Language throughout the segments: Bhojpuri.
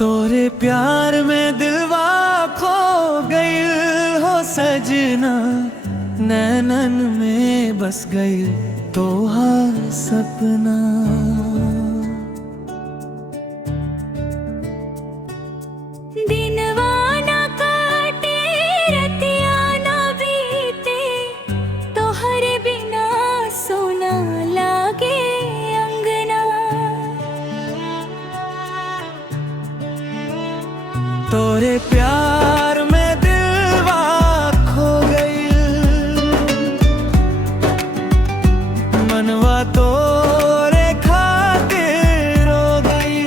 तोरे प्यार में दिलवा खो गई हो सजना, नैनन में बस गई तोहार सपना। दिनवा ना काटे रतिया ना बीते, तोहरे बिना सोना लागे अंगना। तोरे प्यार में दिलवा खो गई, मनवा तोरे खातिर रो गई।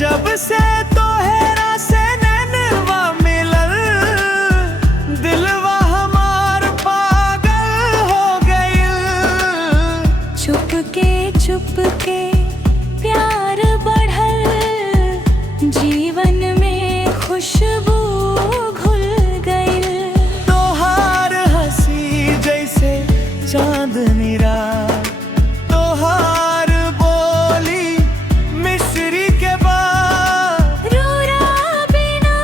जब से तोहरा से नैनवा मिलल, दिलवा हमार पागल हो गई। चुप के प्यार बढ़ल, जीवन में खुशबू घुल गई। तोहार हंसी जैसे चांदनी रात, तोहार बोली मिश्री के बाद। रोरा बिना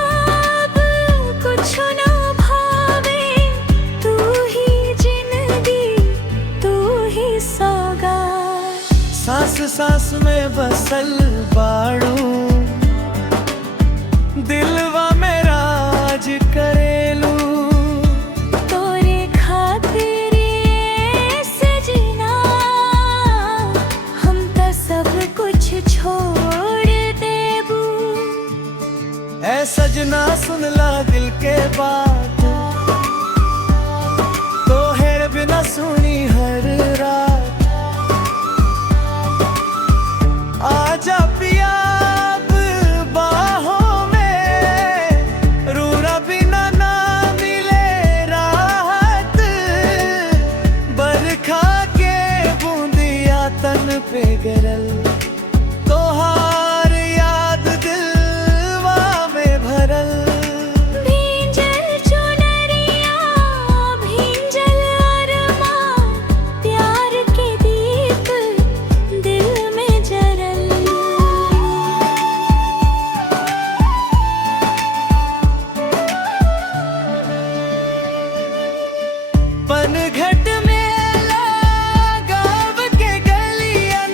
अब कुछ ना भावे, तू ही जिंदगी तू ही सौगात। सांस सांस में बसल बाड़ू, दिलवा मेरा आज करेलू। तोरे खातिर ये सजना, हम तो सब कुछ छोड़ देबू। ऐ सजना सुनला दिल के बात, तोहरे बिना सुनी हर रात। आजा पिया अब बाहों में, रूरा बिना ना मिले राहत। बरखा के बूंदिया तन पे गिरल, तोहार याद दिलवा में भरल। भींजल चुनरिया भींजल अरमां, प्यार के दीप दिल में जरल। पनघट में लगाव के गलियन,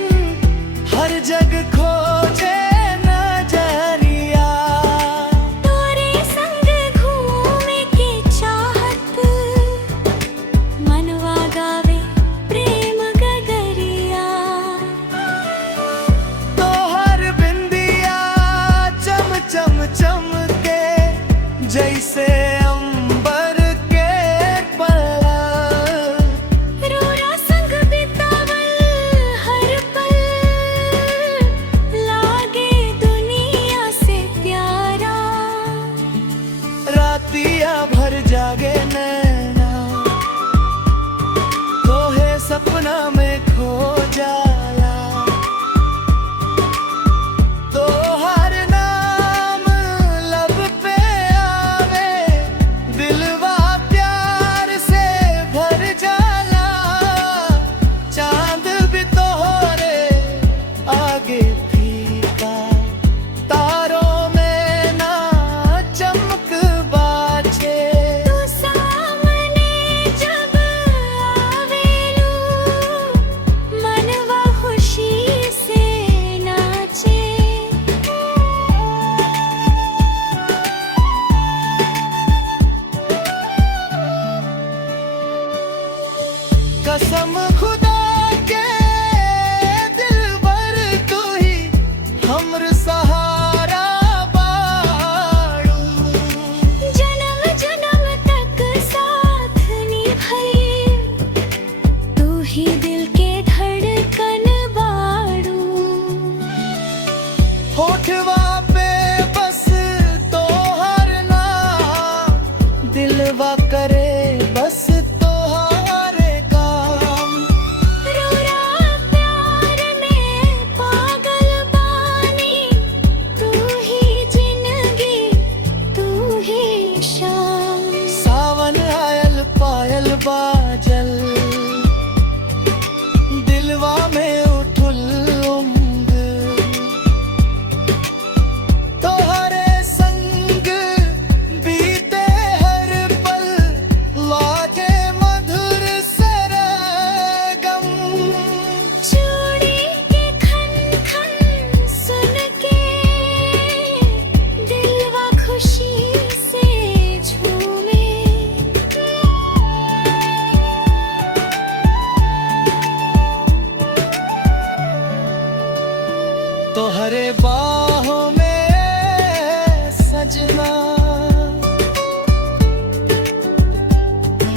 तोहरे बाहों में सजना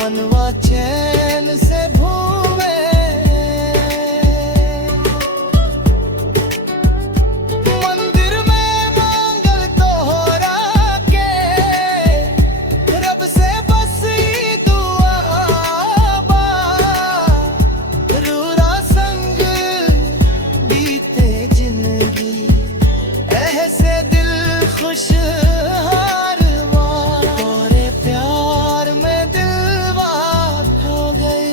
मनवा चैन से भूवे मंदिर में मांगल तोहरा के रब से बस ई दुआ बा रूरा संग बीते जिंदगी ऐसे दिल खुश हारवा तोरे प्यार में दिलवा खो गए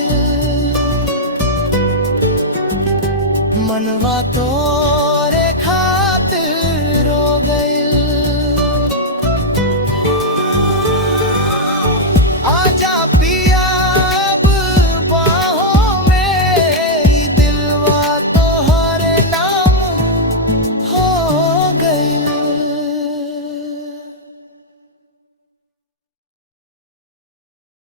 मनवा तो